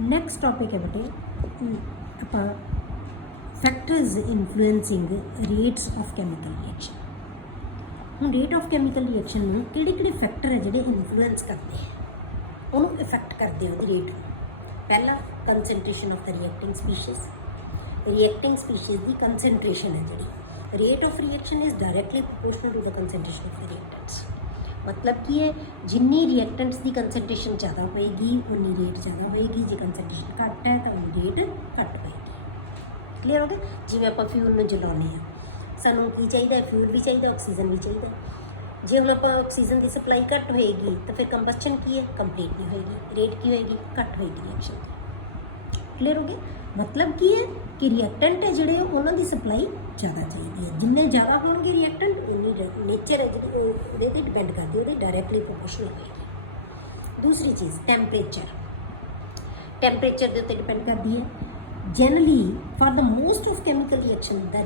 Next topic ਹੈ ਬੇਟੇ ਆਪਾਂ factors influencing rates of chemical reaction. ਹੁਣ ਰੇਟ ਆਫ ਕੈਮੀਕਲ ਰਿਐਕਸ਼ਨ ਨੂੰ ਕਿਹੜੇ ਫੈਕਟਰ ਹੈ ਜਿਹੜੇ ਇਨਫਲੂਐਂਸ ਕਰਦੇ ਹੈ, ਉਹਨੂੰ ਇਫੈਕਟ ਕਰਦੇ ਉਹਦੀ ਰੇਟ ਨੂੰ। ਪਹਿਲਾ ਕੰਸਨਟ੍ਰੇਸ਼ਨ of the ਰਿਐਕਟਿੰਗ species the concentration ਹੈ ਜਿਹੜੀ। Rate of reaction is directly proportional to the concentration of the reactants. मतलब कि है जिन्नी रिएक्टेंट्स की कंसनट्रेशन ज़्यादा होएगी उन्नी रेट ज़्यादा होएगी, जो कंसनट्रेशन घट है तो उन्नी रेट घट होएगी। क्लीयर हो गया? जिवें आपां फ्यूल नूं जलाउने आ, सानूं की चाहिए, फ्यूल भी चाहिए, ऑक्सीजन भी चाहिए। जे हुण आपां ऑक्सीजन की सप्लाई घट होएगी तो फिर कंबस्टन की है, कंप्लीट नहीं होएगी, रेट की होएगी, घट होएगी रिएक्शन की। क्लीयर हो गया? मतलब की है कि रिएक्टेंट है जिहड़े उन्हां दी सप्लाई ज़्यादा चाहिए है। जिन्ने ज़्यादा होणगे रिएक्टेंट उन्नी नेचर है जी वो डिपेंड करती है, डायरैक्टली प्रोपोर्शनल होगी। दूसरी चीज़ टैंपरेचर के उत्ते डिपेंड करती है। Generally for the most of chemical reaction the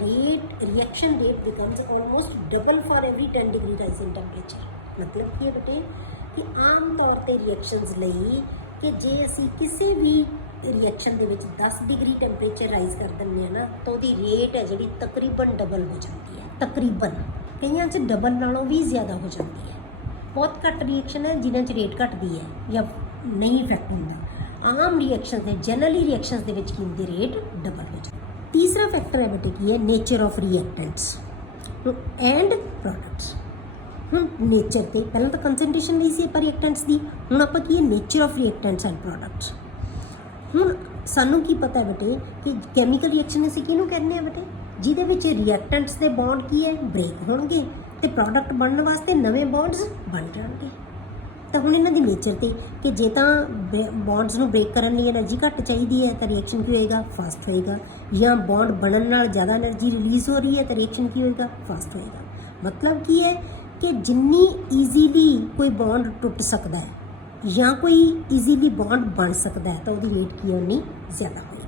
reaction rate becomes almost double for every 10 degree rise in temperature. मतलब कि बेटे कि आम तौर पर रिएक्शनस लई कि जे असी किसी भी रिएक्शन के 10 डिग्री टैंपरेचर राइज कर देंगे ना तो वो रेट है जी तकरीबन डबल हो जाती है। तकरीबन कई डबल नालों भी ज़्यादा हो जाती है। बहुत घट रिएक्शन है जिन्हें रेट घटती है या नहीं इफेक्ट होता। आम रिएक्शन से जनरली रिएक्शन के की रेट डबल हो जाती है। तीसरा फैक्टर है बेटे की है nature of reactants and products. हम नेचर से पहले तो कंसनट्रेशन ली सी रिएक्टेंट्स की, हम आप nature of reactants and products. ਹੁਣ ਸਾਨੂੰ ਕੀ ਪਤਾ ਬੇਟੇ ਕਿ ਕੈਮੀਕਲ ਰਿਐਕਸ਼ਨ ਅਸੀਂ ਕਿਹਨੂੰ ਕਹਿੰਦੇ ਆ ਬੇਟੇ, ਜਿਹਦੇ ਵਿੱਚ ਰਿਐਕਟੈਂਟਸ ਦੇ ਬੌਂਡ ਕੀ ਹੈ ਬ੍ਰੇਕ ਹੋਣਗੇ ਤੇ ਪ੍ਰੋਡਕਟ ਬਣਨ ਵਾਸਤੇ ਨਵੇਂ ਬੌਂਡਸ ਬਣ ਜਾਣਗੇ। ਤਾਂ ਹੁਣ ਇਹਨਾਂ ਦੀ ਨੇਚਰ ਤੇ ਕਿ ਜੇ ਤਾਂ ਬੌਂਡਸ ਨੂੰ ਬ੍ਰੇਕ ਕਰਨ ਲਈ એનર્ਜੀ ਘੱਟ ਚਾਹੀਦੀ ਹੈ ਤਾਂ ਰਿਐਕਸ਼ਨ ਕੀ ਹੋਏਗਾ, ਫਾਸਟ ਹੋਏਗਾ। ਜਾਂ ਬੌਂਡ ਬਣਨ ਨਾਲ ਜ਼ਿਆਦਾ એનર્ਜੀ ਰਿਲੀਜ਼ ਹੋ ਰਹੀ ਹੈ ਤਾਂ ਰਿਐਕਸ਼ਨ ਕੀ ਹੋਏਗਾ, ਫਾਸਟ ਹੋਏਗਾ। ਮਤਲਬ ਕੀ ਹੈ ਕਿ ਜਿੰਨੀ ਈਜ਼ੀਲੀ ਕੋਈ ਬੌਂਡ ਟੁੱਟ ਸਕਦਾ ਹੈ ਜਾਂ कोई ईजीली बॉन्ड बन सकता है तो वो रेट की है उन्नी ज़्यादा होगी।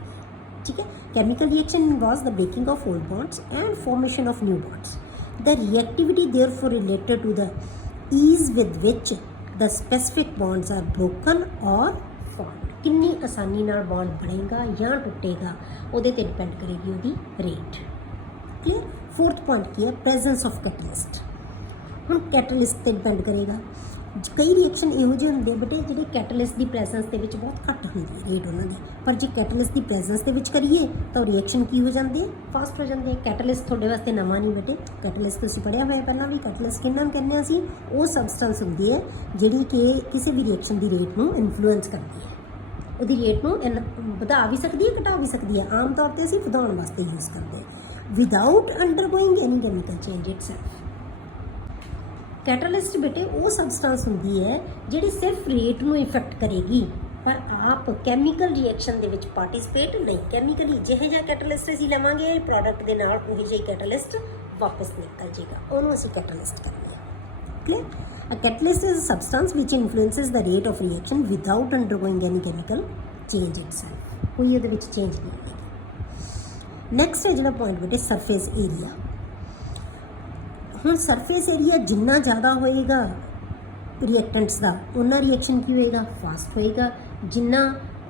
ठीक है? Chemical reaction involves the breaking of old bonds and formation of new bonds. The reactivity therefore related to the ease with which the specific bonds are broken और फॉर्म्ड। कितनी आसानी नाल बॉन्ड बनेगा या टुटेगा उहदे ते डिपेंड करेगी उहदी रेट। क्लियर? फोर्थ पॉइंट की है प्रेजेंस ऑफ कैटलिस्ट। हुण कैटलिस्ट ते डिपेंड करेगा। कई रिएक्शन इहो ਜਿਹੇ ਹੁੰਦੇ ਬੇਟੇ ਜਿਹੜੇ ਕੈਟਲਿਸਟ ਦੀ ਪ੍ਰੈਜ਼ੈਂਸ ਦੇ ਵਿੱਚ ਬਹੁਤ ਘੱਟ ਹੁੰਦੀ ਹੈ ਰੇਟ ਉਹਨਾਂ ਦੀ, ਪਰ ਜੇ ਕੈਟਲਿਸਟ ਦੀ ਪ੍ਰੈਜ਼ੈਂਸ ਦੇ ਵਿੱਚ ਕਰੀਏ ਤਾਂ ਰਿਐਕਸ਼ਨ ਕੀ ਹੋ ਜਾਂਦੇ ਫਾਸਟ ਹੋ ਜਾਂਦੇ। ਕੈਟਲਿਸਟ ਤੁਹਾਡੇ ਵਾਸਤੇ ਨਵਾਂ ਨਹੀਂ ਬੇਟੇ, ਕੈਟਲਿਸਟ ਤੁਸੀਂ ਪੜ੍ਹਿਆ ਹੋਇਆ ਪਹਿਲਾਂ ਵੀ। ਕੈਟਲਿਸਟ ਕਿਹਨਾਂ ਨੂੰ ਕਹਿੰਦੇ ਅਸੀਂ, ਉਹ ਸਬਸਟੈਂਸ ਹੁੰਦੀ ਹੈ ਜਿਹੜੀ ਕਿ ਕਿਸੇ ਵੀ ਰਿਐਕਸ਼ਨ ਦੀ ਰੇਟ ਨੂੰ ਇਨਫਲੂਐਂਸ ਕਰਦੀ ਹੈ। ਉਹਦੀ ਰੇਟ ਨੂੰ ਵਧਾ ਵੀ ਸਕਦੀ ਹੈ, ਘਟਾ ਵੀ ਸਕਦੀ ਹੈ। ਆਮ ਤੌਰ 'ਤੇ ਅਸੀਂ ਵਧਾਉਣ ਵਾਸਤੇ ਯੂਜ਼ ਕਰਦੇ ਹਾਂ ਵਿਦਾਊਟ ਅੰਡਰਗੋਇੰਗ ਐਨੀ ਕੈਮੀਕਲ ਚੇਂਜ ਇਟਸੈਲਫ। कैटलिस्ट बेटे वो सबसटेंस होंगी है जी सिर्फ रेट में इफेक्ट करेगी पर आप कैमिकल रिएक्शन के पार्टिसिपेट नहीं। कैमिकली जिहे जहा कैटलिस्ट असीं लवांगे प्रोडक्ट के नाल उही जिही कैटलिस्ट वापस निकल जाएगा, उन्होंने असीं कैटलिस्ट करनी है। Clear? A catalyst is a substance which influences the rate of reaction without undergoing any chemical change itself. कोई ये चेंज नहीं होगी। नैक्सट है जो पॉइंट बेटे सरफेस एरिया। ਹੁਣ ਸਰਫੇਸ ਏਰੀਆ ਜਿੰਨਾ ਜ਼ਿਆਦਾ ਹੋਏਗਾ ਰਿਐਕਟੈਂਟਸ ਦਾ ਉਨਾ ਰਿਐਕਸ਼ਨ ਕੀ ਹੋਏਗਾ, ਫਾਸਟ ਹੋਏਗਾ। ਜਿੰਨਾ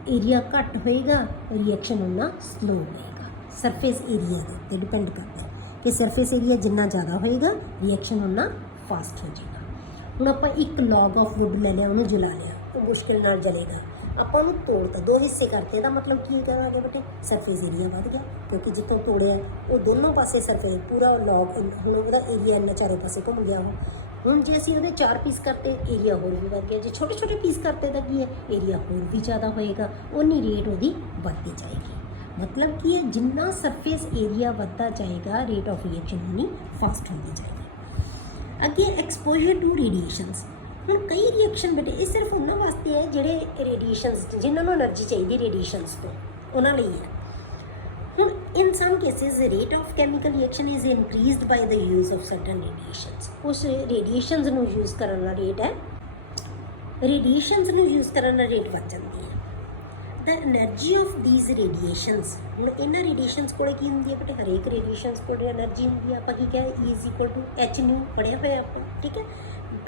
ਏਰੀਆ ਘੱਟ ਹੋਏਗਾ ਰਿਐਕਸ਼ਨ ਉਨਾ ਸਲੋ ਹੋਏਗਾ। ਸਰਫੇਸ ਏਰੀਆ ਦੇ ਉੱਤੇ ਡਿਪੈਂਡ ਕਰਦਾ ਕਿ ਸਰਫੇਸ ਏਰੀਆ ਜਿੰਨਾ ਜ਼ਿਆਦਾ ਹੋਏਗਾ ਰਿਐਕਸ਼ਨ ਉਨਾ ਫਾਸਟ ਹੋ ਜਾਏਗਾ। ਹੁਣ ਆਪਾਂ ਇੱਕ ਲੌਗ ਆਫ ਵੁੱਡ ਲੈ ਲਿਆ, ਉਹਨੂੰ ਜਲਾ ਲਿਆ, ਉਹ ਮੁਸ਼ਕਿਲ ਨਾਲ ਜਲੇਗਾ। ਆਪਾਂ ਉਹਨੂੰ ਤੋੜਤਾ, ਦੋ ਹਿੱਸੇ ਕਰਤੇ, ਇਹਦਾ ਮਤਲਬ ਕੀ ਕਰਾਂਗੇ ਬੇਟੇ ਸਰਫੇਸ ਏਰੀਆ ਵੱਧ ਗਿਆ ਕਿਉਂਕਿ ਜਿੱਥੋਂ ਤੋੜਿਆ ਉਹ ਦੋਨੋਂ ਪਾਸੇ ਸਰਫੇਸ ਪੂਰਾ ਲੌਗ ਹੁਣ ਉਹਦਾ ਏਰੀਆ ਇੰਨੇ ਚਾਰੇ ਪਾਸੇ ਘੁੰਮ ਗਿਆ। ਉਹ ਹੁਣ ਜੇ ਅਸੀਂ ਉਹਦੇ 4 ਪੀਸ ਕਰਤੇ ਏਰੀਆ ਹੋਰ ਵੀ ਵੱਧ ਗਿਆ। ਜੇ ਛੋਟੇ ਛੋਟੇ ਪੀਸ ਕਰਤੇ ਤਾਂ ਕੀ ਹੈ ਏਰੀਆ ਹੋਰ ਵੀ ਜ਼ਿਆਦਾ ਹੋਏਗਾ, ਉਨੀ ਰੇਟ ਉਹਦੀ ਵੱਧਦੀ ਜਾਏਗੀ। मतलब कि है जिन्ना सरफेस एरिया बढ़ता जाएगा रेट ऑफ रिएक्शन उन्नी फास्ट होती जाएगी। अगे एक्सपोजर टू रेडिएशनस। ਹੁਣ कई रिएक्शन बेटे ये सिर्फ उन्होंने वास्ते है ਜਿਹੜੇ रेडिएशनस जिन्होंने एनर्जी चाहिए रेडिएशनस तो उन्होंने ਲਈ है। ਹੁਣ in some cases rate of chemical reaction is increased by the use of certain radiations। उस रेडिएशनस ਨੂੰ यूज़ ਕਰਨ ਦਾ ਰੇਟ ਹੈ रेडिएशनस ਨੂੰ यूज़ ਕਰਨ ਦਾ ਰੇਟ ਵੱਧ ਜਾਂਦੀ ਹੈ। द एनर्जी ऑफ दीज रेडिएशनस ਹੁਣ ਇਹਨਾਂ रेडिएशनस ਕੋਲ ਕੀ ਹੁੰਦੀ ਹੈ ਬੇਟੇ ਹਰੇਕ रेडिएशनस ਕੋਲ एनर्जी ਹੁੰਦੀ ਹੈ। ਆਪਾਂ ਕੀ ਕਿਹਾ E = H ਨੂੰ ਪੜ੍ਹਿਆ ਹੋਇਆ ਆਪਾਂ, ਠੀਕ ਹੈ।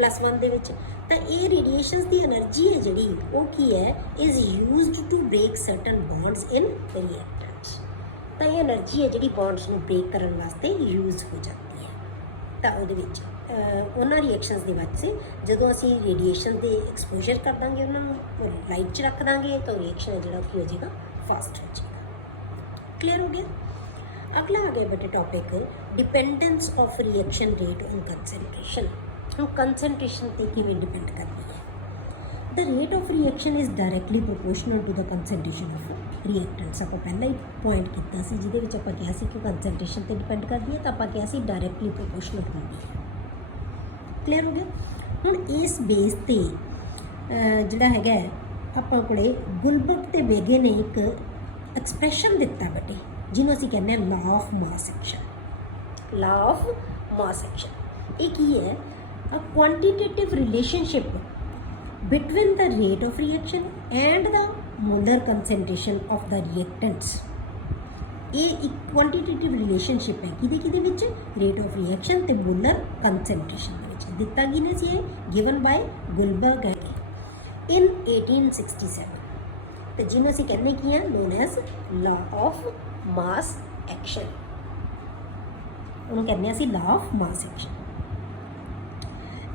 +1 ਦੇ ਵਿੱਚ। ਤਾਂ ਇਹ ਰੇਡੀਏਸ਼ਨਸ ਦੀ એનર્ਜੀ ਹੈ ਜਿਹੜੀ ਉਹ ਕੀ ਹੈ, is used to break certain bonds in reactants. ਤਾਂ ਇਹ એનર્ਜੀ ਹੈ ਜਿਹੜੀ ਬੌਂਡਸ ਨੂੰ ਬ੍ਰੇਕ ਕਰਨ ਵਾਸਤੇ ਯੂਜ਼ ਹੋ ਜਾਂਦੀ ਹੈ। ਤਾਂ ਉਹਦੇ ਵਿੱਚ ਉਹਨਾਂ ਰਿਐਕਸ਼ਨਸ ਦੇ ਵਿੱਚ ਜਦੋਂ ਅਸੀਂ ਰੇਡੀਏਸ਼ਨ ਦੇ ਐਕਸਪੋਜ਼ਰ ਕਰ ਦਾਂਗੇ, ਉਹਨਾਂ ਨੂੰ ਲਾਈਟ 'ਚ ਰੱਖ ਦਾਂਗੇ, ਤਾਂ ਰਿਐਕਸ਼ਨ ਹੈ ਜਿਹੜਾ ਕੀ ਹੋ ਜਾਏਗਾ, ਫਾਸਟ ਹੋ ਜਾਏਗਾ। ਕਲੀਅਰ ਹੋ ਗਿਆ। ਅਗਲਾ ਆ ਗਿਆ ਬੇਟੇ topic dependence of reaction rate on concentration. ਹੁਣ ਕੰਸੈਂਟਰੇਸ਼ਨ ਤੇ ਕਿਵੇਂ ਡਿਪੈਂਡ ਕਰਦੀ ਹੈ। The rate of reaction is directly proportional to the concentration of reactants. ਆਪਾਂ ਪਹਿਲਾਂ ਹੀ ਪੁਆਇੰਟ ਕੀਤਾ ਸੀ ਜਿਹਦੇ ਵਿੱਚ ਆਪਾਂ ਕਿਹਾ ਸੀ ਕਿ ਕੰਸੈਂਟਰੇਸ਼ਨ ਤੇ ਡਿਪੈਂਡ ਕਰਦੀ ਹੈ, ਤਾਂ ਆਪਾਂ ਕਿਹਾ ਸੀ ਡਾਇਰੈਕਟਲੀ ਪ੍ਰੋਪੋਰਸ਼ਨਲ ਹੁੰਦੀ ਹੈ। ਕਲੀਅਰ ਹੋ ਗਿਆ। ਹੁਣ ਇਸ ਬੇਸ ਤੇ ਜਿਹੜਾ ਹੈਗਾ ਆਪਾਂ ਕੋਲੇ ਗੁਲਬਰਗ ਤੇ ਬੇਗੇ ਨੇ ਇੱਕ ਐਕਸਪ੍ਰੈਸ਼ਨ ਦਿੱਤਾ ਬੇਟੇ, ਜਿਹਨੂੰ ਅਸੀਂ ਕਹਿੰਦੇ ਹਾਂ law of mass action. Law of mass action ਇਹ ਕੀ ਹੈ, a quantitative relationship between the rate of reaction and the molar concentration of the reactants. ਇਹ ਇੱਕ ਕੁਆਂਟੀਟੇਟਿਵ ਰਿਲੇਸ਼ਨਸ਼ਿਪ ਹੈ ਕਿਹਦੇ ਵਿੱਚ, ਰੇਟ ਆਫ ਰਿਐਕਸ਼ਨ ਤੇ ਮੋਲਰ ਕੰਸੈਂਟਰੇਸ਼ਨ ਦੇ ਵਿੱਚ। ਦਿੱਤਾ ਕਿਹਨੇ ਸੀ ਇਹ, ਗਿਵਨ ਬਾय ਗੁਲਬਰਗ ਇਨ 1867, ਤੇ ਜਿਹਨੂੰ ਅਸੀਂ ਕਹਿੰਦੇ ਕੀ ਹੈ, known as law of mass action. ਉਹਨੂੰ ਕਹਿੰਦੇ ਅਸੀਂ law of mass action.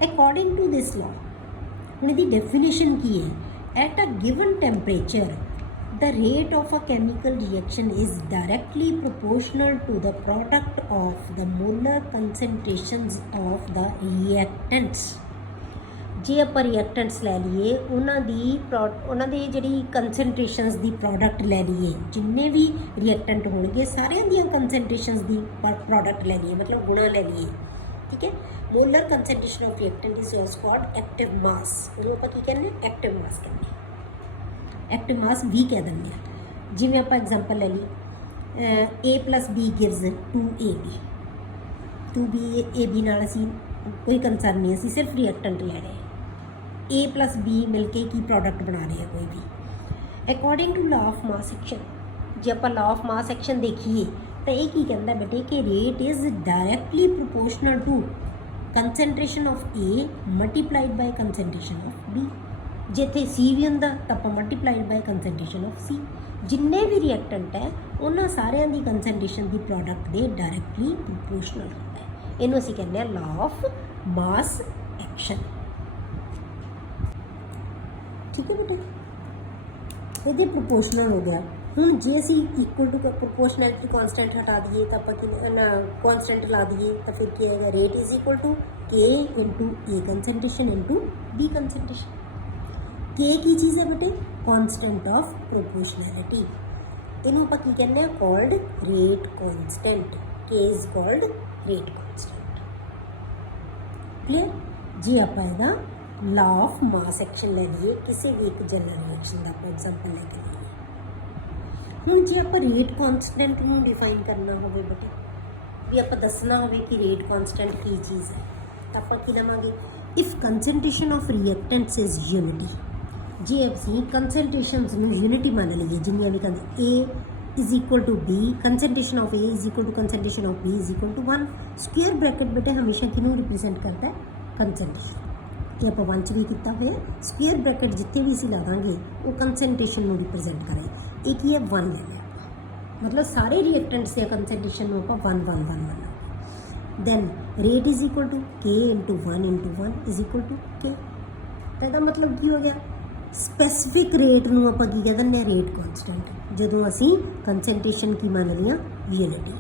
According to this law, ਹੁਣ ਇਹਦੀ ਡੈਫੀਨੇਸ਼ਨ ਕੀ ਹੈ, at a given temperature the rate of a chemical reaction is directly proportional to the product of the molar concentrations of the reactants। ਜੇ ਆਪਾਂ reactants ਲੈ ਲਈਏ, ਉਹਨਾਂ ਦੀ ਜਿਹੜੀ ਕੰਸੈਂਟਰੇਸ਼ਨਸ ਦੀ ਪ੍ਰੋਡਕਟ ਲੈ ਲਈਏ, ਜਿੰਨੇ ਵੀ ਰਿਐਕਟੈਂਟ ਹੋਣਗੇ ਸਾਰਿਆਂ ਦੀਆਂ ਕੰਸੈਂਟਰੇਸ਼ਨਸ ਦੀ ਪ੍ਰੋਡਕਟ ਲੈ ਲਈਏ, ਮਤਲਬ ਗੁਣਾ ਲੈ ਲਈਏ, ਠੀਕ ਹੈ। Molar concentration of reactant is also called active mass. ਉਹਨੂੰ ਆਪਾਂ ਕੀ ਕਹਿੰਦੇ, ਐਕਟਿਵ ਮਾਸ ਕਹਿੰਦੇ, ਐਕਟਿਵ ਮਾਸ ਵੀ ਕਹਿ ਦਿੰਦੇ ਹਾਂ। ਜਿਵੇਂ ਆਪਾਂ ਐਗਜ਼ਾਮਪਲ ਲੈ ਲਈ, A+B ਗਿਵਜ਼ 2AB। 2AB ਨਾਲ ਅਸੀਂ ਕੋਈ ਕੰਸਰਨ ਨਹੀਂ, ਅਸੀਂ ਸਿਰਫ ਰਿਐਕਟੈਂਟ ਲੈ ਰਹੇ ਹਾਂ। A+B ਮਿਲ ਕੇ ਕੀ ਪ੍ਰੋਡਕਟ ਬਣਾ ਰਹੇ ਆ ਕੋਈ ਵੀ। According to law of mass action, ਜੇ ਆਪਾਂ ਲਾ ਆਫ ਮਾਸ ਐਕਸ਼ਨ ਦੇਖੀਏ ਤਾਂ ਇਹ ਕੀ ਕਹਿੰਦਾ ਬੇਟੇ ਕਿ rate is directly proportional to concentration of A multiplied by concentration of B। ਜਿੱਥੇ C ਵੀ ਹੁੰਦਾ ਤਾਂ ਆਪਾਂ ਮਲਟੀਪਲਾਈਡ ਬਾਈ ਕੰਸੈਂਟਰੇਸ਼ਨ ਆਫ C। ਜਿੰਨੇ ਵੀ ਰਿਐਕਟੈਂਟ ਹੈ ਉਹਨਾਂ ਸਾਰਿਆਂ ਦੀ ਕੰਸੈਂਟਰੇਸ਼ਨ ਦੀ ਪ੍ਰੋਡਕਟ ਦੇ ਡਾਇਰੈਕਟਲੀ ਪ੍ਰੋਪੋਰਸ਼ਨਲ ਹੁੰਦਾ ਹੈ। ਇਹਨੂੰ ਅਸੀਂ ਕਹਿੰਦੇ ਹਾਂ ਲਾ ਆਫ ਮਾਸ ਐਕਸ਼ਨ। ਠੀਕ ਹੈ ਬੇਟਾ, ਇਹਦੇ ਪ੍ਰੋਪੋਰਸ਼ਨਲ ਹੋ ਗਿਆ। ਹੁਣ ਜੇ ਅਸੀਂ ਇਕੁਅਲ ਟੂ ਪ੍ਰੋਪੋਰਸ਼ਨੈਲਿਟੀ ਕਾਂਸਟੈਂਟ ਹਟਾ ਦਈਏ ਤਾਂ ਆਪਾਂ ਕਿ ਕਾਂਸਟੈਂਟ ਲਾ ਦਈਏ ਤਾਂ ਫਿਰ ਕੀ ਆਏਗਾ, rate is equal to K into A concentration into B concentration. K ਕੀ ਚੀਜ਼ ਹੈ ਬੇਟੇ, ਕਾਂਸਟੈਂਟ ਆਫ ਪ੍ਰੋਪੋਰਸ਼ਨੈਲਿਟੀ। ਇਹਨੂੰ ਆਪਾਂ ਕੀ ਕਹਿੰਦੇ ਆ, called rate constant. K is called rate constant. Clear. ਜੇ ਆਪਾਂ ਇਹਦਾ ਲਾ ਆਫ ਮਾਸ ਐਕਸ਼ਨ ਲੈ ਲਈਏ ਕਿਸੇ ਵੀ ਇੱਕ ਜਨਰਲ ਰਿਐਕਸ਼ਨ ਦਾ, ਆਪਾਂ ਐਗਜ਼ਾਮਪਲ ਲੈ ਕੇ ਲਈਏ। ਹੁਣ ਜੇ ਆਪਾਂ ਰੇਟ ਕਾਂਸਟੈਂਟ ਨੂੰ ਡਿਫਾਈਨ ਕਰਨਾ ਹੋਵੇ ਬੇਟੇ, ਵੀ ਆਪਾਂ ਦੱਸਣਾ ਹੋਵੇ ਕਿ ਰੇਟ ਕਾਂਸਟੈਂਟ ਕੀ ਚੀਜ਼ ਹੈ, ਤਾਂ ਆਪਾਂ ਕੀ ਲਵਾਂਗੇ, if concentration of reactants is unity. ਜੇ ਅਸੀਂ ਕੰਸੈਂਟਰੇਸ਼ਨਸ ਨੂੰ ਯੂਨਿਟੀ ਮੰਨ ਲਈਏ, ਜਿੰਨੀਆਂ ਵੀ A is equal to B, concentration of A is equal to concentration of B is equal to 1। Square bracket बेटे हमेशा किनू रिप्रेजेंट करता है, कंसनट्रेशन। ये आप 1 च भी किया हुआ है, स्क्वेयर ब्रैकेट जितने भी असीं ला देंगे वो कंसनट्रेशन को रिप्रेजेंट करे। एक ही है 1 ले लिया, मतलब सारे रिएक्टेंट्स के कंसनट्रेशन को आप 1 1 1 मान। Then rate is equal to K into 1 is equal to K। तो इसका मतलब की हो गया, स्पैसीफिक रेट ਨੂੰ ਆਪਾਂ ਕੀ ਕਹਿ ਦਿੰਦੇ ਹਾਂ, ਰੇਟ ਕਾਂਸਟੈਂਟ, ਜਦੋਂ ਅਸੀਂ ਕੰਸੈਂਟਰੇਸ਼ਨ ਕੀ ਮੰਨ ਲਿਆ, ਯੂਨਿਟੀ।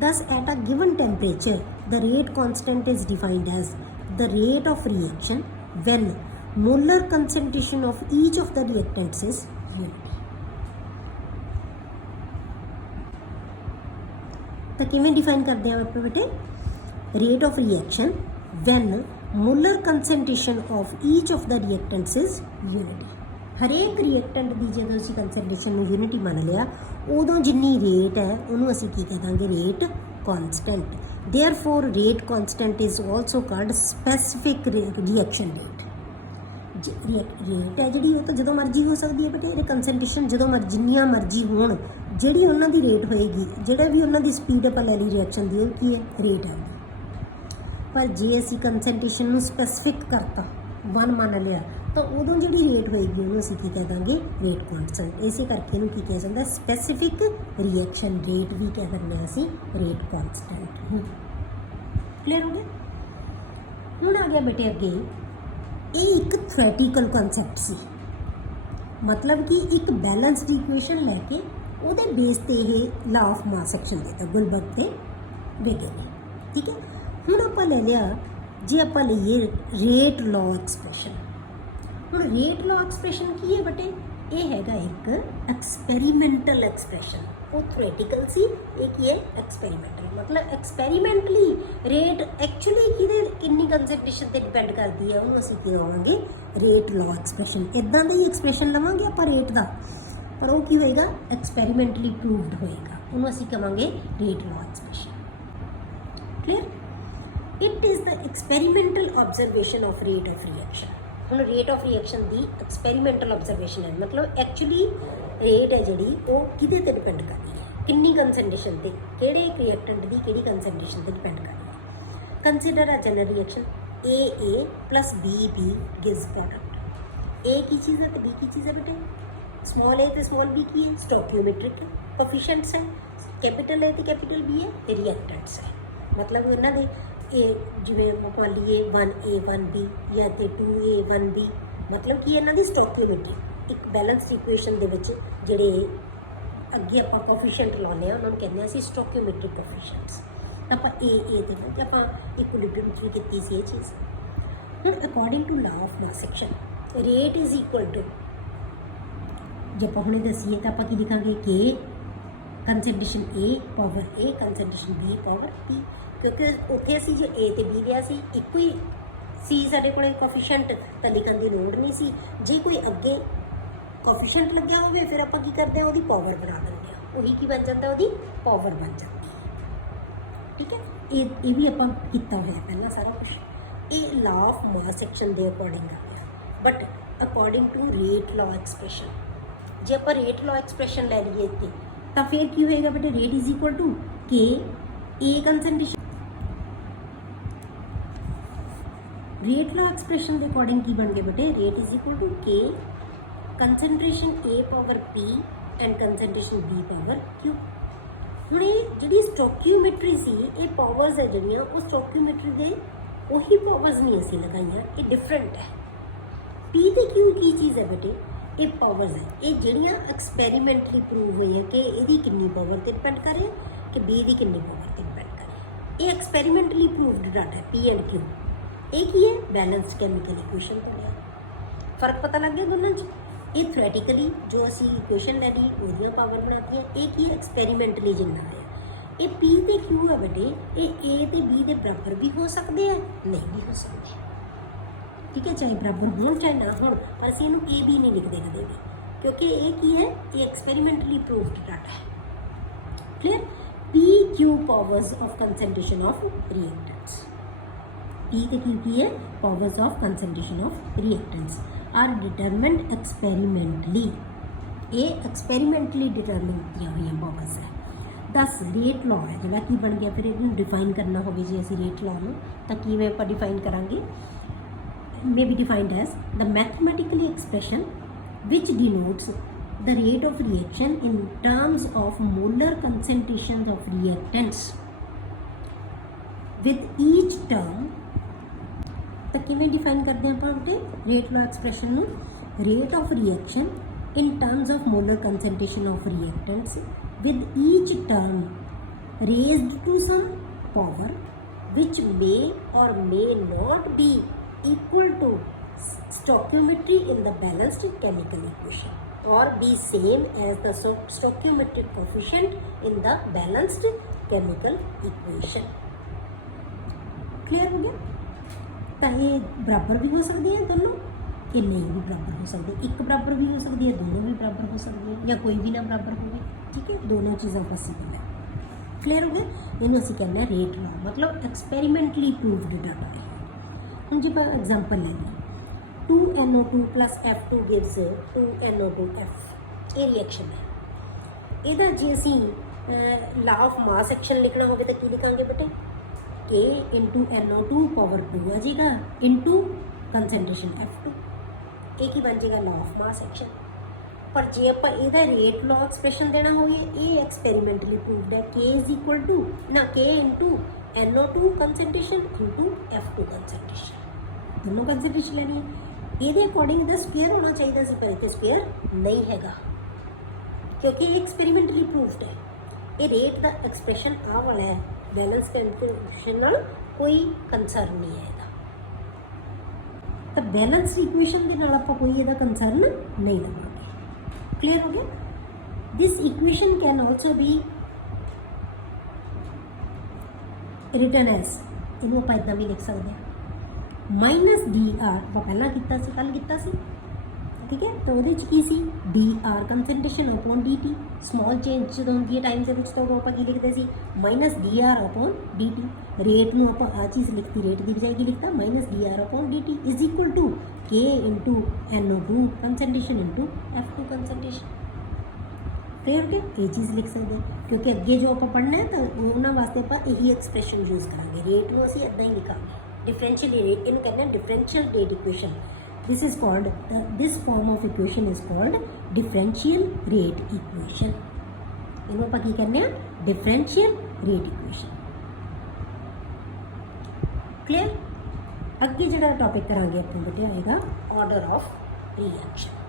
ਦਸ at a given temperature the rate constant is defined as the rate of reaction when molar concentration of each of the reactants is unity. ਤਾਂ ਕਿਵੇਂ ਡਿਫਾਈਨ ਕਰਦੇ ਹਾਂ ਆਪਾਂ ਬੇਟੇ, rate of reaction when molar concentration of each of the reactants is unity. ਹਰੇਕ reactant ਦੀ ਜਦੋਂ ਅਸੀਂ ਕੰਸੈਂਟਰੇਸ਼ਨ ਨੂੰ ਯੂਨਿਟੀ ਮੰਨ ਲਿਆ, ਉਦੋਂ ਜਿੰਨੀ ਰੇਟ ਹੈ ਉਹਨੂੰ ਅਸੀਂ ਕੀ ਕਹਿ ਦਾਂਗੇ, rate constant. Therefore rate constant is also called specific reaction rate. Rate ਹੈ ਜਿਹੜੀ ਉਹ ਤਾਂ ਜਦੋਂ ਮਰਜ਼ੀ ਹੋ ਸਕਦੀ ਹੈ ਬੇਟੇ, ਇਹਦੇ ਕੰਸੈਂਟਰੇਸ਼ਨ ਜਦੋਂ ਜਿੰਨੀਆਂ ਮਰਜ਼ੀ ਹੋਣ, ਜਿਹੜੀ ਉਹਨਾਂ ਦੀ ਰੇਟ ਹੋਏਗੀ, ਜਿਹੜਾ ਵੀ ਉਹਨਾਂ ਦੀ ਸਪੀਡ ਆਪਾਂ ਲੈ ਲਈ ਰਿਐਕਸ਼ਨ ਦੀ, ਉਹ ਕੀ ਹੈ, ਰੇਟ ਹੈ। पर जे असी कंसनट्रेशन ਨੂੰ स्पैसिफिक करता 1 ਮੰਨ लिया तो उदों जी रेट होएगी उन्होंने असीं की कह देंगे रेट कॉन्सटेंट। इसे करके इन्हूं की कहा जाता है स्पैसिफिक रिएक्शन रेट भी कह देंगे असीं रेट कॉन्सटेंट। क्लीयर हो गया। हुण आ गया बेटे अगे ये एक थ्योरेटिकल कॉन्सैप्ट सी, मतलब कि एक बैलेंस्ड इक्वेशन लैके उहदे बेस ते ये लॉ ऑफ मास एक्शन देता गुलबर्ग ते बेगे ने। ठीक है, हुण आपां ले लिया जे आपां लईए रेट लॉ एक्सप्रैशन। हुण रेट लॉ एक्सप्रैशन की है बटे, ये हैगा एक एक्सपैरीमेंटल एक्सप्रैशन। वो थ्योरेटिकल सी, एक ही है एक्सपैरीमेंटल, मतलब एक्सपैरीमेंटली रेट एक्चुअली कितनी कंसनट्रेशन ते डिपेंड करती है उन्होंने असीं की लवांगे रेट लॉ एक्सप्रैशन। इदां दा ही एक्सप्रैशन लवांगे आपां रेट दा, पर वो की होएगा एक्सपैरीमेंटली प्रूवड होएगा, उन्होंने असीं कहांगे rate law expression. Clear. It is the experimental observation of rate of reaction. हुण रेट ऑफ रिएक्शन दी एक्सपैरीमेंटल ऑब्जरवेशन है, मतलब एक्चुअली रेट है जिहड़ी वो किहदे ते डिपेंड करदी है, कितनी कंसनट्रेशन ते, किहड़े रिएक्टेंट दी किहड़ी कंसनट्रेशन ते डिपेंड करदी है। Consider a general reaction A plus B gives product. A की चीज़ है तो बी की चीज़ है बेटे, स्मॉल ए तो स्मॉल बी की है, स्टोकियोमेट्रिक है, कोफिशिएंट्स है, कैपिटल ए तो कैपिटल बी है, रिएक्टेंट्स है, मतलब इन्हां दे ए जिवें मान लीए 1A 1B या तो 2A 1B, मतलब कि इन्हां दी स्टोकियोमेट्री एक बैलेंस इक्वेशन दे विच जिहड़े अगे आपां कोफिशिएंट लाउने आ उन्हां नूं कहंदे आ असीं स्टोकियोमेट्रिक कोफिशिएंट्स। आपां ए ते ना आपां इक्विलिब्रियम च भी कीती सी ये चीज़। हुण according to law of mass action rate is equal to, जे आपां हुणे दसीए तां आपां की लिखांगे के concentration A power A concentration B power P, क्योंकि उत्थे असीं जे ए ते बी लिया सी इक्को ही सी साडे कोले कोफिशिएंट तां लिखण दी लोड़ नहीं सी। जे कोई अगे कोफिशिएंट लग्या होवे फिर आपां की करदे आ ओहदी पावर बना दिंदे आ, ओही की बन जांदा ओहदी पावर बन जाती है। ठीक है, ये भी आपां कीता होया पहला सारा कुछ। ये लॉ ऑफ मास एक्शन दे अकॉर्डिंग आ गया, but according to rate law expression जे आपां रेट लॉ एक्सप्रैशन लै लईए इत्थे तां फिर की होएगा बेटे rate is equal to K A concentration. Rate law expression के अकॉर्डिंग की बन गए बेटे rate is equal to K concentration A power P and concentration B power Q. हुण ये जिहड़ी स्टोकियोमेट्री सी ये पावर्स है जिहड़ियां वो स्टोकियोमेट्री दे वही पावर्स नहीं असीं लगाइयां, ये डिफरेंट है। पी ते क्यू की चीज़ है बेटे, ये पावर्स है, ये जिहड़ियां एक्सपैरीमेंटली प्रूव हुई है कि इहदी कितनी पावर ते डिपेंड करे कि बी दी कितनी पावर ते डिपेंड करे। ये एक्सपैरीमेंटली प्रूवड डाटा है पी एंड क्यू। एक ही है बैलेंस्ड केमिकल इक्वेशन तो लिया, फर्क पता लग गया दोनों च। ये थ्योरेटिकली जो असी इक्वेशन लै ली वो पावर बनाती एक ही एक्सपैरीमेंटली जिन्ना है। ये पी ते क्यू है बेटे, ये ए ते बी के बराबर भी हो सकते हैं, नहीं भी हो सकते। ठीक है, चाहे बराबर हो चाहे ना हो, पर असीं इहनूं ए बी नहीं लिखते कदे भी, क्योंकि ये की है ये एक्सपैरीमेंटली प्रूव्ड डाटा है। Clear. P Q powers of concentration of reactants, P ते क्यू की है powers of concentration of reactants are determined experimentally. ये एक्सपैरीमेंटली डिटरमिन की हुई पावर्स है। 10 रेट लॉ है जोड़ा की बन गया, फिर इन्हें डिफाइन करना हो जे असी रेट लॉ में तो किवें आपां डिफाइन करांगे। May be defined as the mathematically expression which denotes the rate of reaction in terms of molar concentration of reactants with each term. तो किवें डिफाइन करते हैं आप रेट लॉ एक्सप्रैशन में, rate of reaction in terms of molar concentration of reactants with each term raised to some power which may or may not be equal to stoichiometry in the balanced chemical equation or be same as the stoichiometric coefficient in the balanced chemical equation। Clear हो गया। तो ये बराबर भी हो सकती है दोनों, कि नहीं भी बराबर हो सकते, एक बराबर भी हो सकती है, दोनों भी बराबर हो सकती है, या कोई भी ना बराबर हो। ठीक है, दोनों चीज़ें पॉसिबल है। क्लियर हो गया। इन्हों असीं कहना रेट लॉ, मतलब एक्सपैरीमेंटली प्रूवड डाटा है। हम जो एग्जाम्पल लेंगे 2NO2 plus F2 gives 2NO2F, ये रिएक्शन है। इहदा जे असीं लॉ ऑफ मास एक्शन लिखना हो तो की लिखांगे बेटे, K इंटू NO2 पावर 2 आ जाएगा इंटू कंसनट्रेशन F2, एक ही बन जाएगा लॉ ऑफ मास एक्शन। पर जे आप ਇਹਦਾ ਰੇਟ ਲॉ ਐਕਸਪ੍ਰੈਸ਼ਨ ਦੇਣਾ ਹੋਵੇ ਇਹ ਐਕਸਪੈਰੀਮੈਂਟਲੀ ਪ੍ਰੂਵਡ ਹੈ K इज इक्वल टू ना K into NO2 concentration into F2 concentration, दोनों कंसनट्रेशन लेनी है। ਇਹਦੇ ਅਕੋਰਡਿੰਗ ਦਾ ਸਕੁਅਰ ਹੋਣਾ ਚਾਹੀਦਾ ਸੀ, ਪਰ ਇੱਥੇ ਸਕੁਅਰ ਨਹੀਂ ਹੈਗਾ ਕਿਉਂਕਿ ਇਹ ਐਕਸਪੈਰੀਮੈਂਟਲੀ ਪ੍ਰੂਵਡ ਹੈ। ਇਹ ਰੇਟ ਦਾ ਐਕਸਪ੍ਰੈਸ਼ਨ ਆ ਵਾਲਾ ਹੈ, ਬੈਲੈਂਸ ਕੰਡੀਸ਼ਨ ਨਾਲ ਕੋਈ ਕੰਸਰਨ ਨਹੀਂ ਹੈ ਇਹਦਾ, ਤਾਂ ਬੈਲੈਂਸ ਇਕੁਏਸ਼ਨ ਦੇ ਨਾਲ ਆਪਾਂ ਕੋਈ ਇਹਦਾ ਕੰਸਰਨ ਨਹੀਂ ਲਵਾਂਗੇ। क्लियर हो गया? This equation can also be written as, इनू आप इदा भी लिख सकते हैं माइनस डी आर, आप पहला किया कल किया, ठीक है। तो वो की सी D R concentration upon D T, small change जो होंगी है टाइम के तो आप की लिखते सी minus D R upon D T, rate में आप आ चीज़ लिखती, रेट की बजाय की लिखता minus D R upon D T is equal to K into NO2 concentration into F2 concentration. Clear के ये चीज़ लिख सकते हैं क्योंकि अगे जो आप पढ़ना है तो उन्होंने वास्ते आप यही एक्सप्रैशन यूज़ करेंगे। रेट में असीं इदा ही लिखांगे, डिफरेंशियल रेट, इन्हें कहते हैं differential rate equation. This is called, this form of equation is called differential rate equation. इन्हों आप की कहने डिफरेंशियल रेट इक्वेशन। क्लियर? अगे जो टॉपिक करांगे अपने बेटे आएगा ऑर्डर ऑफ रिएक्शन।